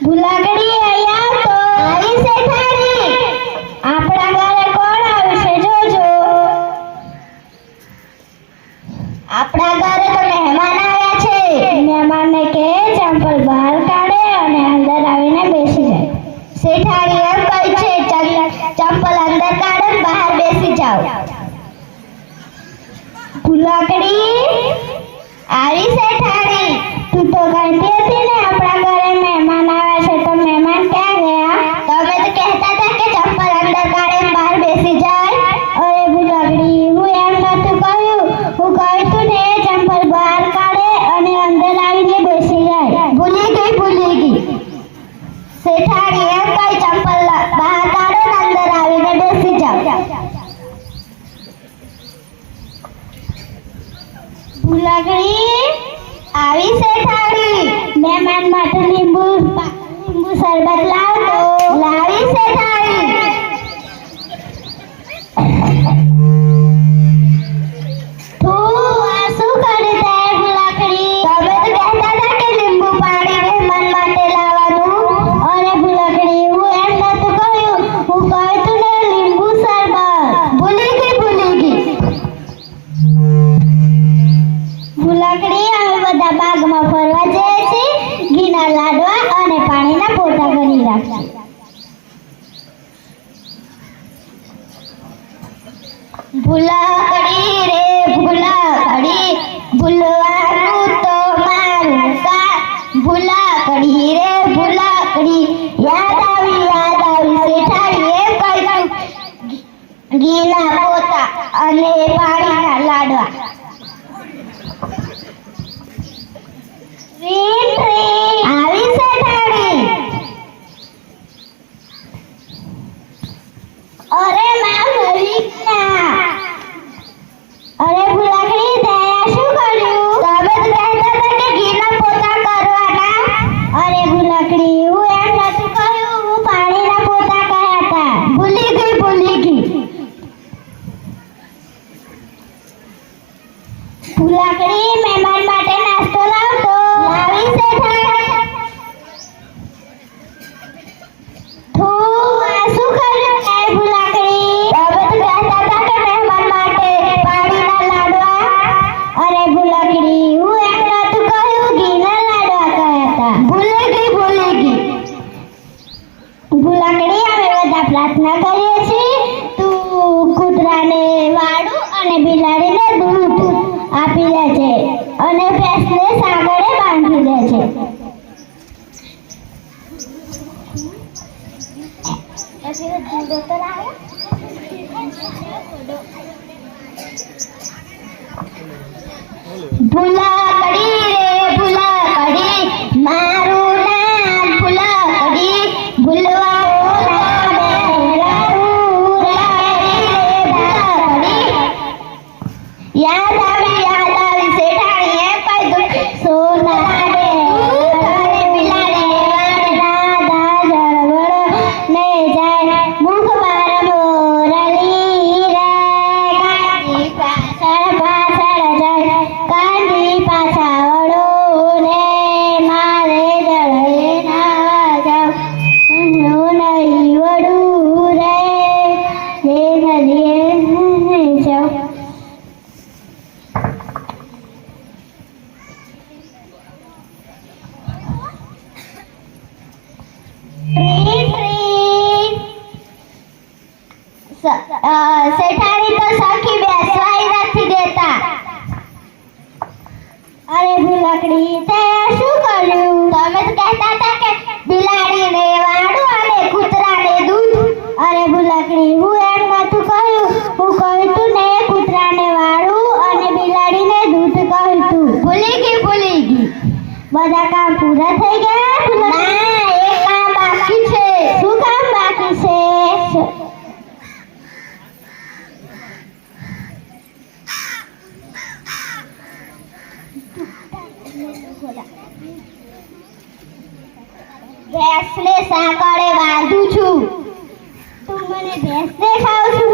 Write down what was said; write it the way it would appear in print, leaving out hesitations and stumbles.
ભૂલાકડી અહીંયા તો આવી શેઠાણી આપણા ઘરે કોણ આવશે જોજો આપણા ઘરે તો મહેમાન આવ્યા છે મહેમાનને કે ચંપલ બહાર કાઢે અને અંદર આવીને બેસી જાય શેઠાણી એમ કહે છે ચંપલ અંદર કાઢો બહાર બેસી જાઓ ભૂલાકડી આવી શેઠાણી તું તો કહેતી હતી ને આપણા ઘરે મહેમાન આવ્યા છે તો મહેમાન ક્યાં ગયા તમે તો કહેતા હતા કે ચંપલ અંદર કાઢે બહાર બેસી જાય અરે ભૂલાકડી હું એમ નતું કહ્યું હું કહ્યું તું ને ચંપલ બહાર કાઢે અને અંદર આવીને બેસી જાય ભૂલી ગઈ શેઠાણી એમ કહી ચંપલ બહાર કાઢો ને અંદર આવીને બેસી જાઓ ભૂલાકડી આવી શેઠાણી મહેમાન માટે લીંબુ શરબત લાવો લાવી શેઠાણી તું આ શું કરી દે ભૂલાકડી તમે તો કહેતા હતા કે લીંબુ પાણી મહેમાન માટે લાવવાનું અને ભૂલાકડી હું એમ નતું કહ્યું હું કહ્યું તું ને લીંબુ શરબત ભૂલી ગઈ ભૂલાકડી અમે બધા બાગમાં ફરવા જઈએ છીએ ઘીના લાડવા અને પાણીના પોતા કરી રાખીએ ભૂલાકડી રે ભૂલાકડી ભૂલવાનું તો મારું કામ ભૂલાકડી રે ભૂલાકડી યાદ આવી શેઠાણી એમ કહ્યું ઘીના પોતા અને પાણીના લાડવા આવી શેઠાણી અરે અરે ભૂલાકડી દયા શું કર્યું તમે તો કહેતા હતા કે ઘીના પોતા કરવાના અરે ભૂલાકડી હું એમ નતું કહ્યું હું પાણીના પોતા કહ્યા હતા ભૂલી ગઈ ભૂલાકડી મહેમાન માટે નાસ્તો લાવતો લાવી શેઠાણી તું આ શું કર્યું ભૂલાકડી તમે તો કહેતા હતા કે મહેમાન માટે પાણીના લાડવા અરે ભૂલાકડી હું એમ નતું કહ્યું ઘીના લાડવા કહ્યા હતા ભૂલી ગઈ ભૂલાકડી અમે બધા પ્રાર્થના કરીએ છીએ તું કૂતરાને વાડું અને બિલાડીને દૂધ આપી દે છે અને ભેંસને સાગરે બાંધી દે છે ભૂલાકડી રે ભૂલાકડી મારું નામ ભૂલાકડી યાદ આવી શેઠાણી એમ કહ્યું સોના રે બિલાડી ને જાય મુખ પર મોરલી રે કાંજી પાછળ જાય કાંજી પાછા વળો રે મારે જળે ના જાવ નહીં વળું રે નદીએ જાવ શેઠાણી તો સખી બેસવાય નથી દેતા અરે ભૂલાકડી તે શું કર્યું તમે તો કહેતા હતા કે બિલાડીને વાડું અને કૂતરાને દૂધ અરે ભૂલાકડી હું એમ નતું કહ્યું હું કહ્યું તું ને કૂતરાને વાડું અને બિલાડીને દૂધ કહ્યું તું ભૂલી ગઈ બધા કામ પૂરા થઈ ગયા ના એક કામ બાકી છે શું કામ બાકી છે ભેંસને સાંકળે બાંધું છું તું મને ભેંસ દેખાવ છું